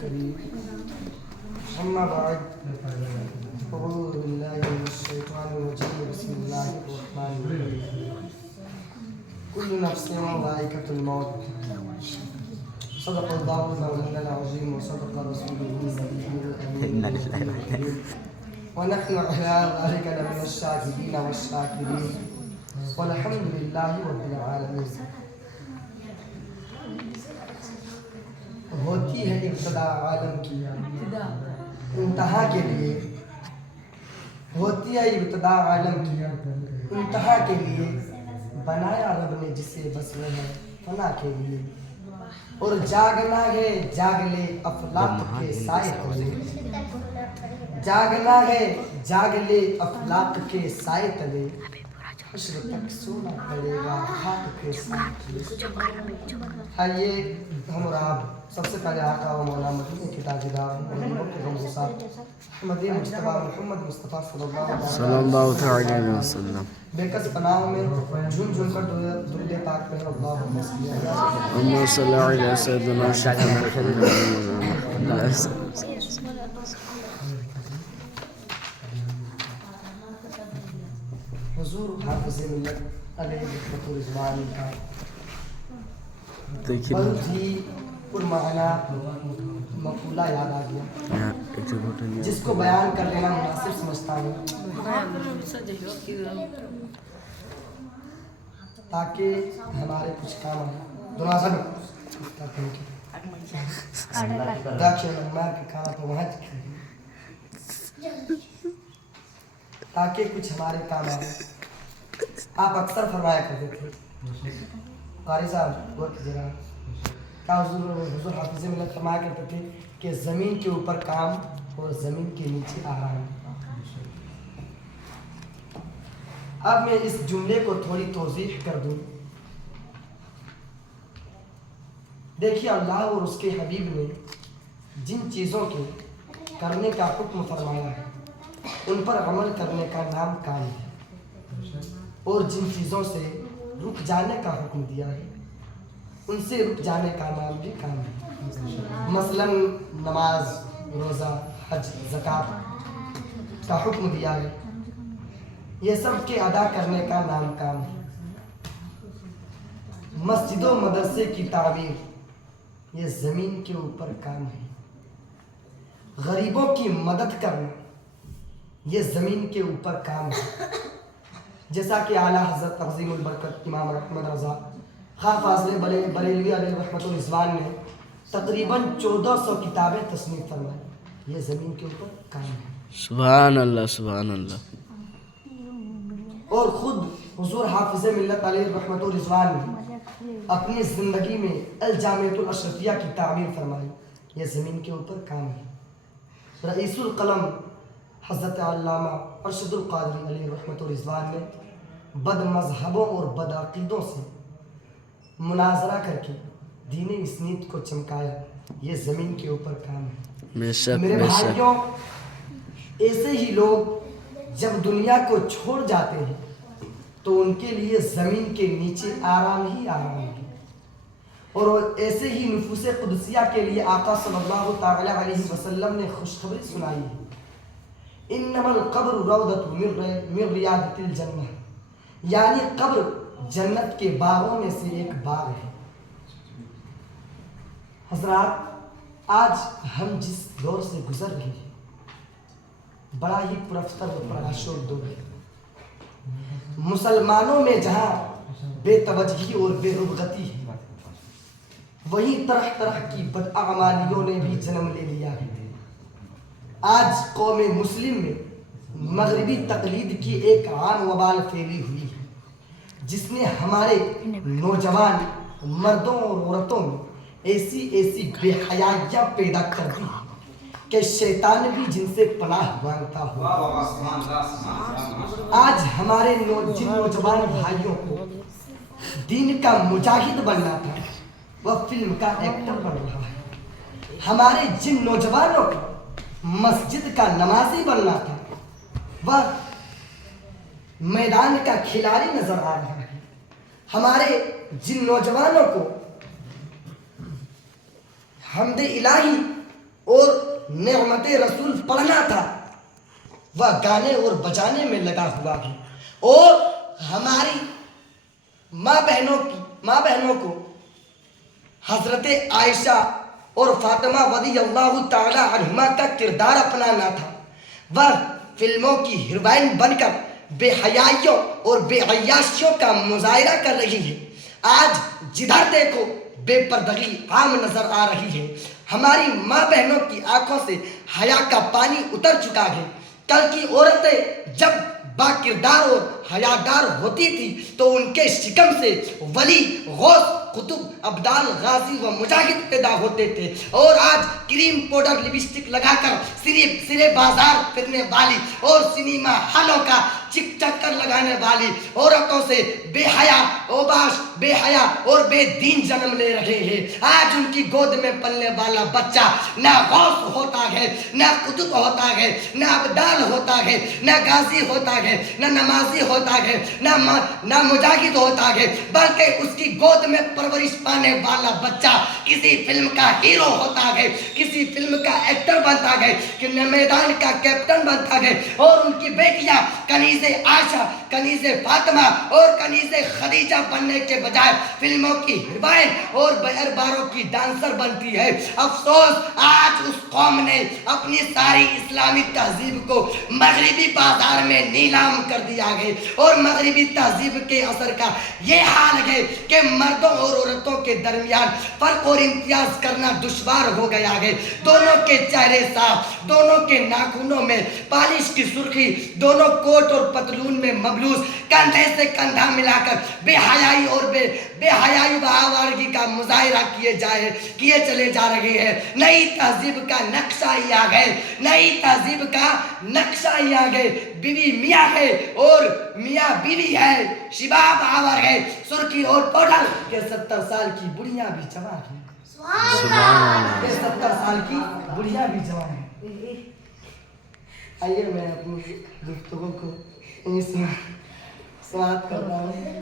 الكريم أما بعد أعوذ بالله من الشيطان الرجيم بسم الله الرحمن الرحيم كل نفس ذائقة الموت صدق الله مولانا العظيم وصدق رسوله النبي الأمين ونحن على ذلك لمن الشاهدين والشاكرين والحمد لله رب العالمين. ہوتی ہے ابتدا عالم کی انتہا کے لیے، ہوتی ہے ابتدا عالم کی انتہا کے لیے، بنایا رب نے جسے بس وہ ہے فنا کے لیے، اور جاگنا ہے جاگ لے افلاق کے سائے تلے، جاگنا ہے جاگ لے افلاق کے سائے تلے، حشر تک سونا پڑے گا خاک کے سائے تلے. آئیے ہم اور آپ سب سے پہلے آقا و مولا مدینے کی تاجدار احمدی مجتبی محمد مصطفیٰ صلی اللہ علیہ وسلم بے کس پناہ میں جھن جھن کر درود پاک پہ اللہم صلی علی سیدنا حضور حافظ ملت علیہ رحمت الرضوان کا بہت ہی پرمعنی مقولہ یاد آ گیا جس کو بیان کر لینا مناسب سمجھتا ہوں تاکہ ہمارے کچھ کام آئے. دنازہ میں داکشن امار کے کھانا تو وہاں تاکہ کچھ ہمارے کام آئے. آپ اکثر فرمایا کرتے تھے قاری صاحب غور کیجیے گا کیا حضور حافظ ملت فرمایا کرتے تھے کہ زمین کے اوپر کام اور زمین کے نیچے آرام. اب میں اس جملے کو تھوڑی توضیح کر دوں. دیکھیے اللہ اور اس کے حبیب نے جن چیزوں کے کرنے کا حکم فرمایا ہے ان پر عمل کرنے کا نام کام ہے، اور جن چیزوں سے رک جانے کا حکم دیا ہے ان سے رک جانے کا نام بھی کام ہے. مثلا نماز، روزہ، حج، زکوٰۃ کا حکم دیا ہے، یہ سب کے ادا کرنے کا نام کام ہے. مسجد و مدرسے کی تعمیر یہ زمین کے اوپر کام ہے. غریبوں کی مدد کرنا یہ زمین کے اوپر کام ہے. جیسا کہ اعلیٰ حضرت عظیم البرکت امام احمد رضا خواہ فاضل بریلوی علیہ رحمت الرضوان نے تقریباً 1400 کتابیں تصنیف فرمائی. یہ زمین کے اوپر کام ہے. سبحان اللہ سبحان اللہ. اور خود حضور حافظ ملت علیہ رحمت الرضوان نے اپنی زندگی میں الجامعۃ الاشرفیہ کی تعمیر فرمائی. یہ زمین کے اوپر کام ہے. رئیس القلم حضرت علامہ ارشد القادری علیہ رحمت الرضوان نے بد مذہبوں اور بد عقیدوں سے مناظرہ کر کے دین اسنید کو چمکایا. یہ زمین کے اوپر کام ہے. میرے بھائیوں، ایسے ہی لوگ جب دنیا کو چھوڑ جاتے ہیں تو ان کے لیے زمین کے نیچے آرام ہی آرام ہے. اور ایسے ہی نفوس قدسیہ کے لیے آقا صلی اللہ تعالی علیہ وسلم نے خوشخبری سنائی ہے. انما القبر روضۃ من ریاضۃ الجنہ، یعنی قبر جنت کے باغوں میں سے ایک باغ ہے. حضرات، آج ہم جس دور سے گزر رہے ہیں بڑا ہی پرفتر و پرآشوب دور ہے. مسلمانوں میں جہاں بے توجہی اور بے رغبتی ہے وہیں طرح طرح کی بداعمالیوں نے بھی جنم لے لیا ہے. آج قوم مسلم میں مغربی تقلید کی ایک عام وبال پھیلی ہوئی ہے جس نے ہمارے نوجوان مردوں اور عورتوں میں ایسی بے حیائیاں پیدا کر دی کہ شیطان بھی جن سے پناہ مانگتا ہو. آج ہمارے جن نوجوان بھائیوں کو دین کا مجاہد بننا تھا وہ فلم کا ایکٹر بن رہا ہے. ہمارے جن نوجوانوں کو مسجد کا نمازی بننا تھا وہ میدان کا کھلاڑی نظر آ رہا ہے. ہمارے جن نوجوانوں کو حمد الہی اور نعمت رسول پڑھنا تھا وہ گانے اور بجانے میں لگا ہوا ہے. اور ہماری ماں بہنوں کو حضرت عائشہ اور فاطمہ رضی اللہ تعالی عنہما کا کردار اپنانا تھا. وہ فلموں کی ہیروئن بن کر بے حیائیوں اور بے عیاشیوں کا مظاہرہ کر رہی ہے. آج جدھر دیکھو بے پردگی عام نظر آ رہی ہے. ہماری ماں بہنوں کی آنکھوں سے حیا کا پانی اتر چکا ہے. کل کی عورتیں جب با کردار اور حیادار ہوتی تھی تو ان کے شکم سے ولی، غوث، قطب، ابدال، غازی و مجاہد پیدا ہوتے تھے. اور آج کریم پاؤڈر لپسٹک لگا کر سرے بازار پھرنے والی اور سنیما ہالوں کا چکر لگانے والی عورتوں سے بے حیا، اوباش، بے حیا اور بے دین جنم لے رہے ہیں. آج ان کی گود میں پلنے والا بچہ نہ غوث ہوتا ہے، نہ قطب ہوتا ہے، نہ ابدال ہوتا ہے، نہ غازی ہوتا ہے، نہ نمازی ہوتا ہے، نہ مجاہد ہوتا ہے، بلکہ اس کی گود میں پرورش پانے والا بچہ کسی فلم کا ہیرو ہوتا ہے، کسی فلم کا ایکٹر بنتا ہے، میدان کا کیپٹن بنتا ہے. اور ان کی بیٹیاں کنیز عائشہ، کنیز فاطمہ اور کنیز خدیجہ بننے کے بجائے فلموں کی ہیروئن اور بہرباروں کی ڈانسر بنتی ہے. افسوس، آج اس قوم نے اپنی ساری اسلامی تہذیب کو مغربی بازار میں نیلام کر دیا ہے. اور مغربی تہذیب کے اثر کا یہ حال ہے کہ مردوں اور عورتوں کے درمیان فرق اور امتیاز کرنا دشوار ہو گیا ہے. دونوں کے چہرے صاف، دونوں کے ناخنوں میں پالش کی سرخی، دونوں کوٹ اور پتلون میں مبلوس، کندھے سے کندھا ملا کر بے حیائی و آوارگی کا مظاہرہ کیے چلے جا رہے ہیں. نئی تہذیب کا نقشہ ہی آ گئے، نئی تہذیب کا نقشہ ہی آ گئے. بیوی میاں ہے اور میاں بیوی ہے، شباب آور ہے، سرخی اور پاؤڈر کے 70 سال کی بڑھیاں بھی جوان ہیں. یہ 70 سال کی بڑھیاں بھی جوان ہیں. آئیے میں اپنی گفتگو کو یہیں سے سماعت کر رہا ہوں.